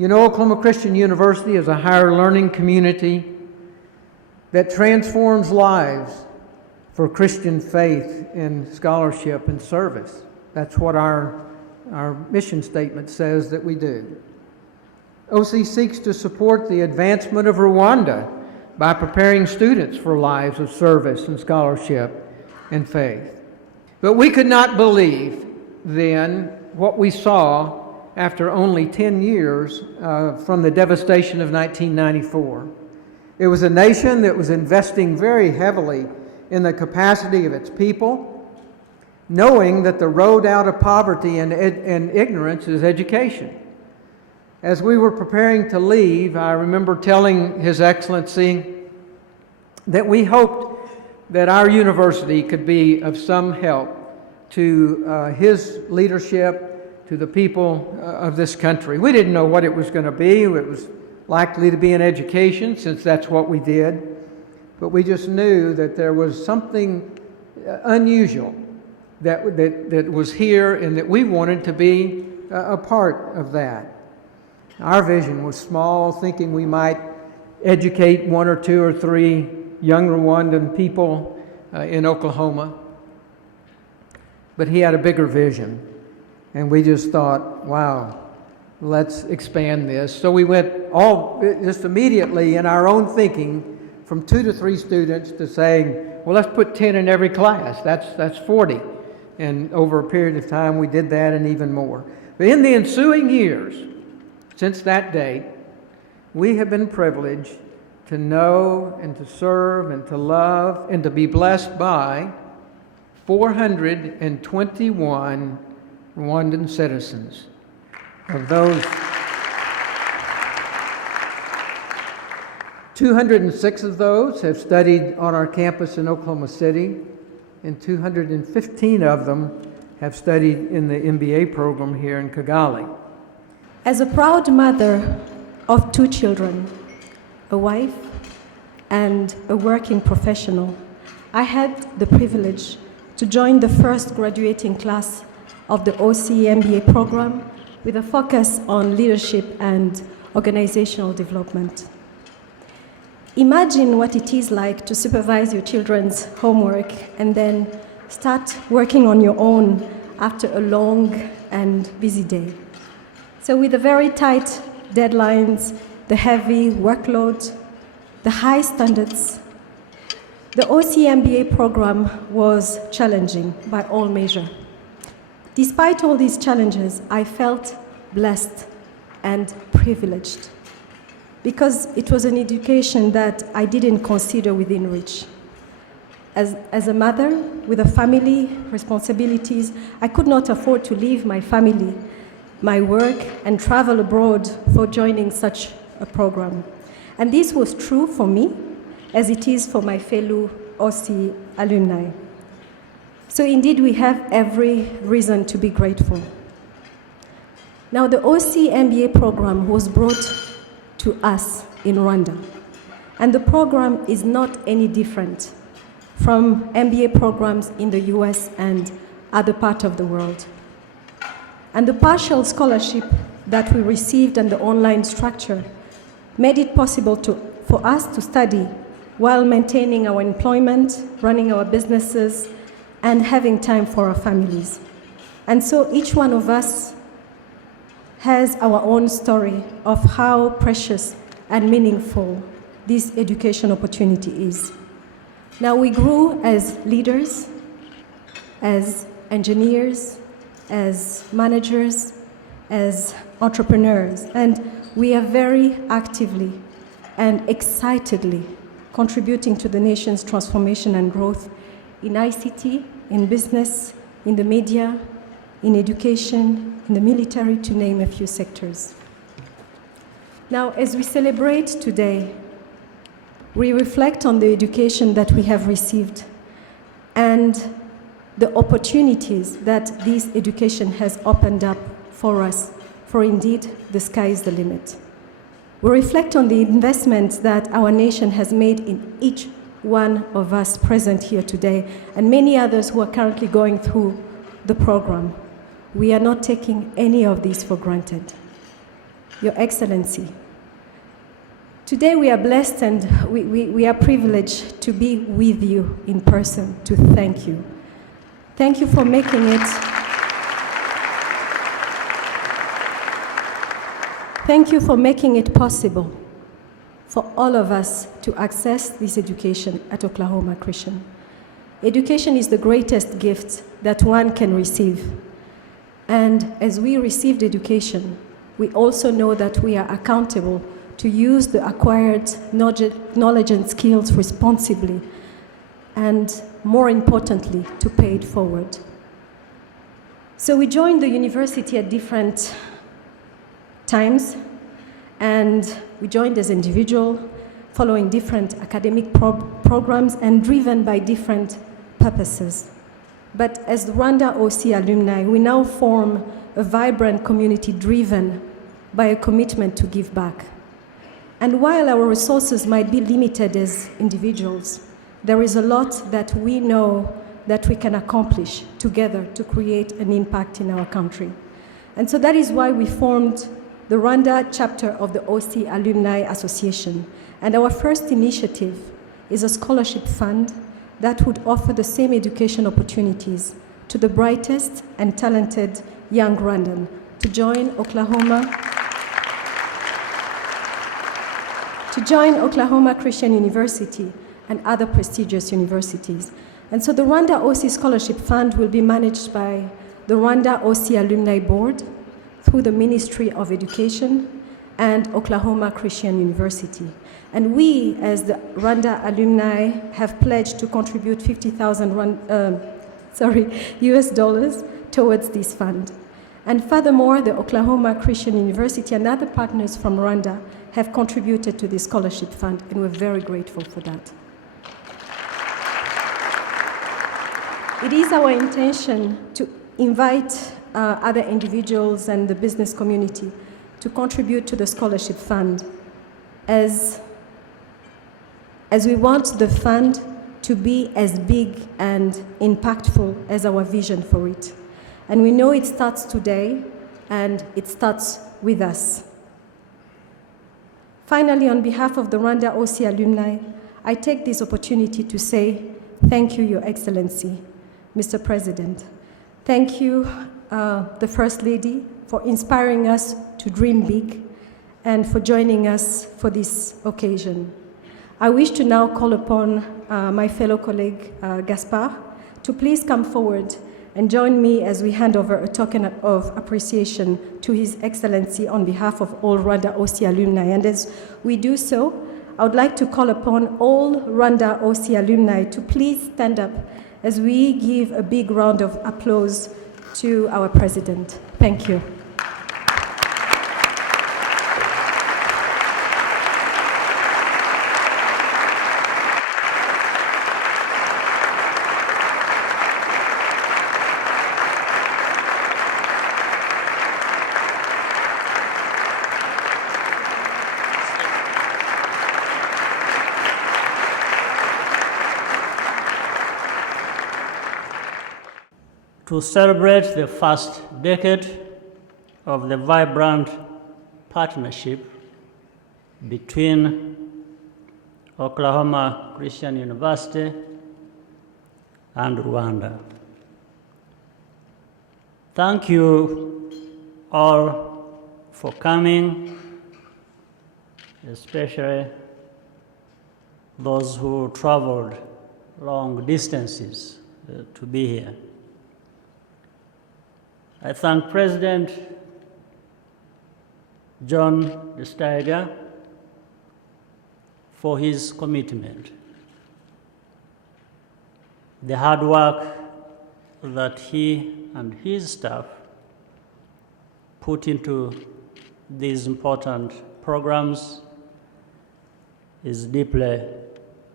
You know, Oklahoma Christian University is a higher learning community that transforms lives for Christian faith and scholarship and service. That's what our mission statement says that we do. OC seeks to support the advancement of Rwanda by preparing students for lives of service and scholarship and faith. But we could not believe then what we saw after only 10 years from the devastation of 1994. It was a nation that was investing very heavily in the capacity of its people, knowing that the road out of poverty and ignorance is education. As we were preparing to leave, I remember telling His Excellency that we hoped that our university could be of some help to his leadership, to the people of this country. We didn't know what it was going to be. It was likely to be an education, since that's what we did. But we just knew that there was something unusual that was here, and that we wanted to be a part of that. Our vision was small, thinking we might educate 1 or 2 or 3 young Rwandan people in Oklahoma. But he had a bigger vision, and we just thought, wow, let's expand this. So we went just immediately in our own thinking from 2 to 3 students to saying, well, let's put 10 in every class. That's 40. And over a period of time, we did that and even more. But in the ensuing years, since that date, we have been privileged to know and to serve and to love and to be blessed by 421 Rwandan citizens. Of those, 206 of those have studied on our campus in Oklahoma City, and 215 of them have studied in the MBA program here in Kigali. As a proud mother of 2 children, a wife, and a working professional, I had the privilege to join the first graduating class of the OC MBA program with a focus on leadership and organizational development. Imagine what it is like to supervise your children's homework and then start working on your own after a long and busy day. So with the very tight deadlines, the heavy workload, the high standards, the OC MBA program was challenging by all measure. Despite all these challenges, I felt blessed and privileged because it was an education that I didn't consider within reach. As a mother with a family, responsibilities, I could not afford to leave my family, my work, and travel abroad for joining such a program. And this was true for me, as it is for my fellow OC alumni. So indeed, we have every reason to be grateful. Now, the OC MBA program was brought to us in Rwanda, and the program is not any different from MBA programs in the US and other parts of the world. And the partial scholarship that we received and the online structure made it possible for us to study while maintaining our employment, running our businesses, and having time for our families. And so each one of us has our own story of how precious and meaningful this education opportunity is. Now, we grew as leaders, as engineers, as managers, as entrepreneurs, and we are very actively and excitedly contributing to the nation's transformation and growth in ICT, in business, in the media, in education, in the military, to name a few sectors. Now, as we celebrate today, we reflect on the education that we have received and the opportunities that this education has opened up for us, for indeed, the sky is the limit. We reflect on the investments that our nation has made in each one of us present here today, and many others who are currently going through the program. We are not taking any of these for granted. Your Excellency, today we are blessed and we are privileged to be with you in person to thank you. Thank you for making it. Thank you for making it possible for all of us to access this education at Oklahoma Christian. Education is the greatest gift that one can receive. And as we received education, we also know that we are accountable to use the acquired knowledge and skills responsibly, and more importantly, to pay it forward. So we joined the university at different times, and we joined as individuals, following different academic programs and driven by different purposes. But as the Rwanda OC alumni, we now form a vibrant community driven by a commitment to give back. And while our resources might be limited as individuals, there is a lot that we know that we can accomplish together to create an impact in our country. And so that is why we formed the Rwanda chapter of the OC Alumni Association. And our first initiative is a scholarship fund that would offer the same education opportunities to the brightest and talented young Rwandan to join Oklahoma Christian University and other prestigious universities. And so the Rwanda OC Scholarship Fund will be managed by the Rwanda OC Alumni Board through the Ministry of Education and Oklahoma Christian University. And we, as the Rwanda alumni, have pledged to contribute 50,000 US dollars towards this fund. And furthermore, the Oklahoma Christian University and other partners from Rwanda have contributed to this scholarship fund, and we're very grateful for that. It is our intention to invite other individuals and the business community to contribute to the scholarship fund, as we want the fund to be as big and impactful as our vision for it. And we know it starts today, and it starts with us. Finally, on behalf of the Rwanda OC alumni, I take this opportunity to say thank you, Your Excellency, Mr. President. Thank you, the First Lady, for inspiring us to dream big and for joining us for this occasion. I wish to now call upon my fellow colleague, Gaspar, to please come forward and join me as we hand over a token of appreciation to His Excellency on behalf of all Rwanda OC alumni. And as we do so, I would like to call upon all Rwanda OC alumni to please stand up as we give a big round of applause to our President. Thank you. To celebrate the first decade of the vibrant partnership between Oklahoma Christian University and Rwanda. Thank you all for coming, especially those who traveled long distances to be here. I thank President John Steiger for his commitment, the hard work that he and his staff put into these important programs is deeply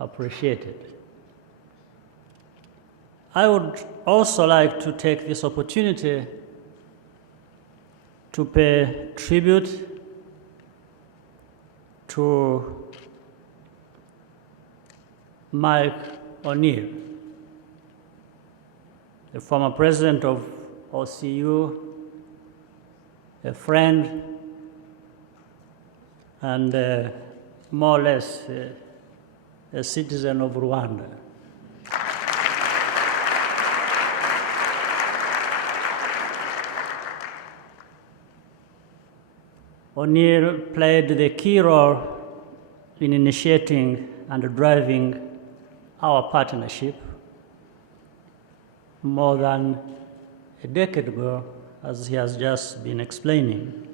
appreciated. I would also like to take this opportunity to pay tribute to Mike O'Neill, the former president of OCU, a friend and more or less a citizen of Rwanda. O'Neill played the key role in initiating and driving our partnership more than a decade ago, as he has just been explaining.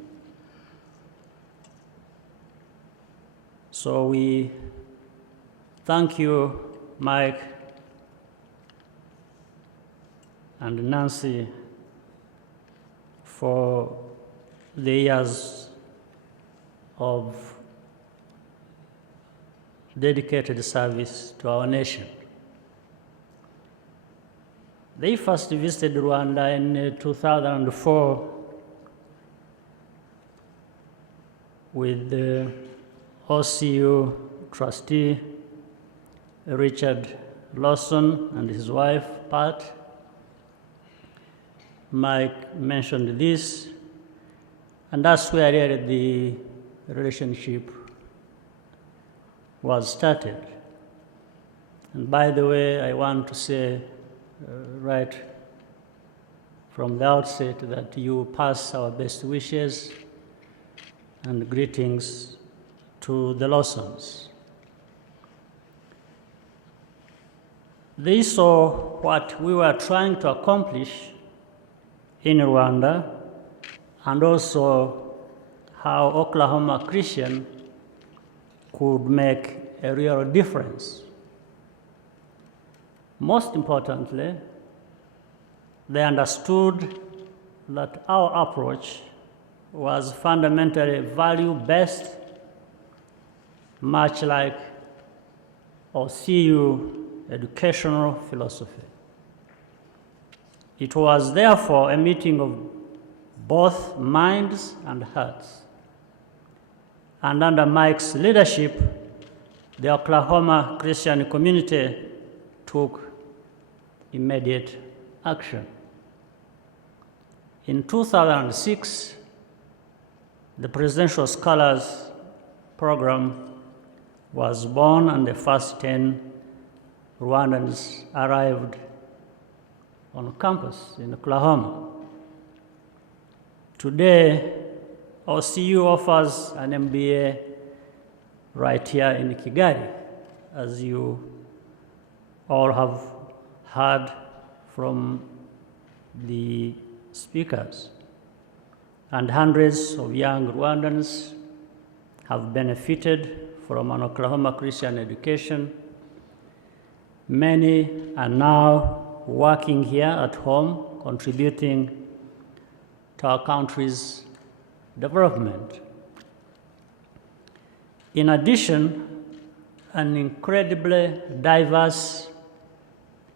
So we thank you, Mike and Nancy, for the years of dedicated service to our nation. They first visited Rwanda in 2004 with the OCU trustee Richard Lawson and his wife Pat. Mike mentioned this, and that's where really the relationship was started. And by the way, I want to say right from the outset that you pass our best wishes and greetings to the Lawsons. They saw what we were trying to accomplish in Rwanda, and also how Oklahoma Christian could make a real difference. Most importantly, they understood that our approach was fundamentally value-based, much like OCU educational philosophy. It was therefore a meeting of both minds and hearts. And under Mike's leadership, the Oklahoma Christian community took immediate action. In 2006, the Presidential Scholars Program was born, and the first 10 Rwandans arrived on campus in Oklahoma. Today, OCU offers an MBA right here in Kigali, as you all have heard from the speakers. And hundreds of young Rwandans have benefited from an Oklahoma Christian education. Many are now working here at home, contributing to our country's development. In addition, an incredibly diverse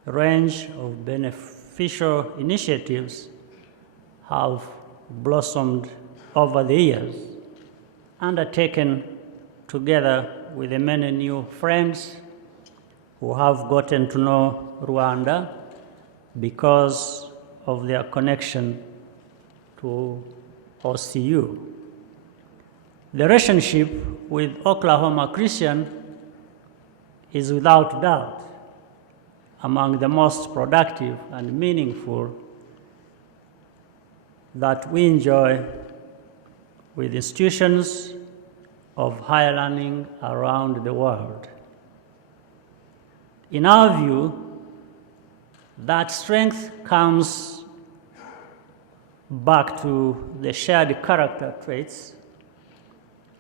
range of beneficial initiatives have blossomed over the years, undertaken together with the many new friends who have gotten to know Rwanda because of their connection to OCU. The relationship with Oklahoma Christian is without doubt among the most productive and meaningful that we enjoy with institutions of higher learning around the world. In our view, that strength comes back to the shared character traits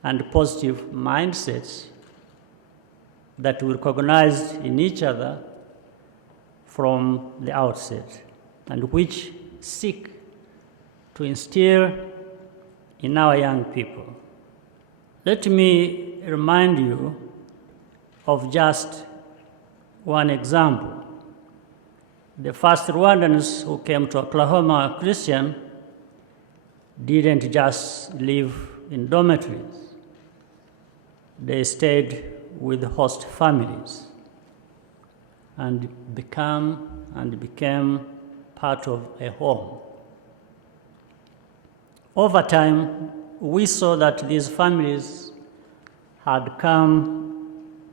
and positive mindsets that we recognized in each other from the outset, and which seek to instill in our young people. Let me remind you of just one example. The first Rwandans who came to Oklahoma Christian didn't just live in dormitories. They stayed with host families and became part of a home. Over time, we saw that these families had come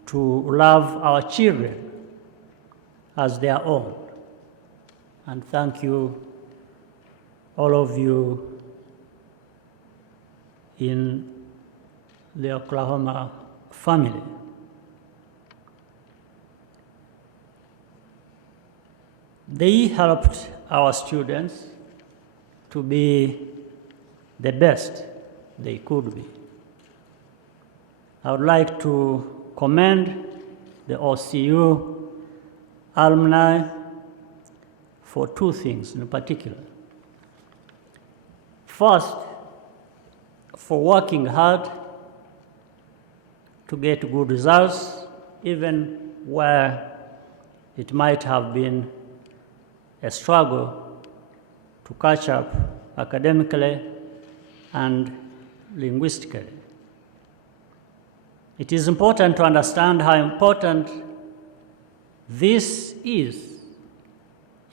to love our children as their own. And thank you, all of you in the Oklahoma family. They helped our students to be the best they could be. I would like to commend the OCU alumni for two things in particular. First, for working hard to get good results, even where it might have been a struggle to catch up academically and linguistically. It is important to understand how important this is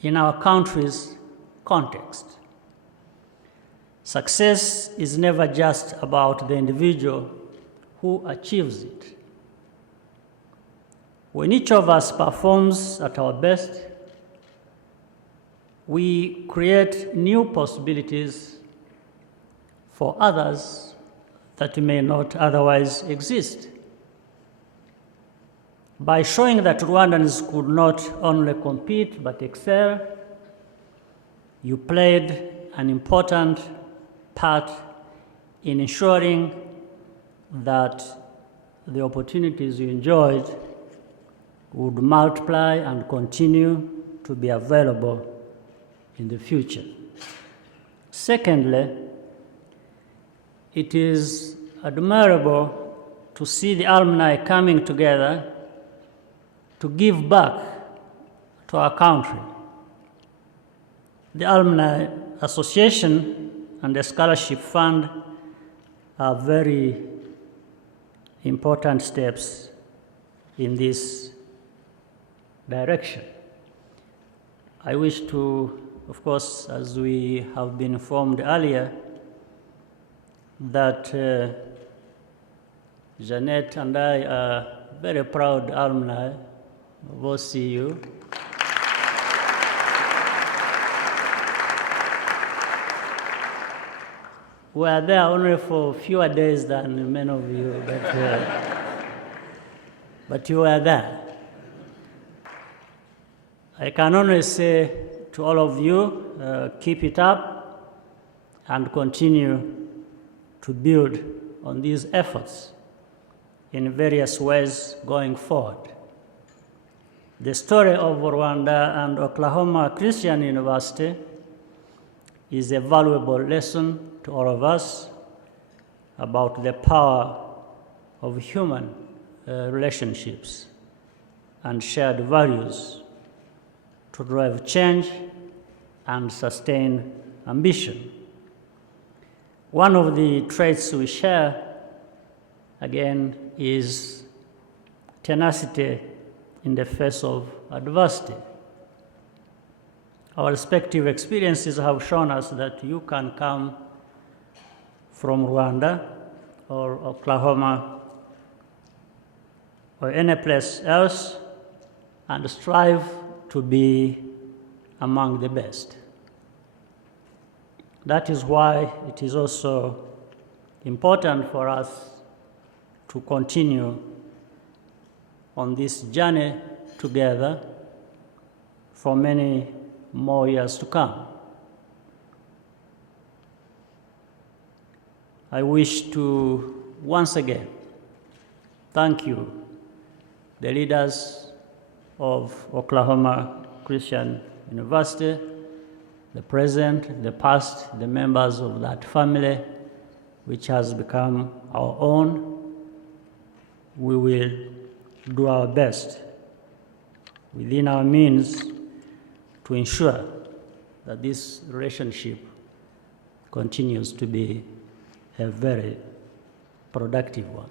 in our country's context. Success is never just about the individual who achieves it. When each of us performs at our best, we create new possibilities for others that may not otherwise exist. By showing that Rwandans could not only compete but excel, you played an important part in ensuring that the opportunities you enjoyed would multiply and continue to be available in the future. Secondly, it is admirable to see the alumni coming together to give back to our country. The Alumni Association and the Scholarship Fund are very important steps in this direction. I wish to, of course, as we have been informed earlier, that Jeanette and I are very proud alumni of OCU. We are there only for fewer days than many of you, but you are there. I can only say to all of you, keep it up and continue to build on these efforts in various ways going forward. The story of Rwanda and Oklahoma Christian University is a valuable lesson to all of us about the power of human relationships and shared values to drive change and sustain ambition. One of the traits we share, again, is tenacity in the face of adversity. Our respective experiences have shown us that you can come from Rwanda or Oklahoma or any place else and strive to be among the best. That is why it is also important for us to continue on this journey together for many more years to come. I wish to once again thank you, the leaders of Oklahoma Christian University, the present, the past, the members of that family, which has become our own. We will do our best within our means to ensure that this relationship continues to be a very productive one.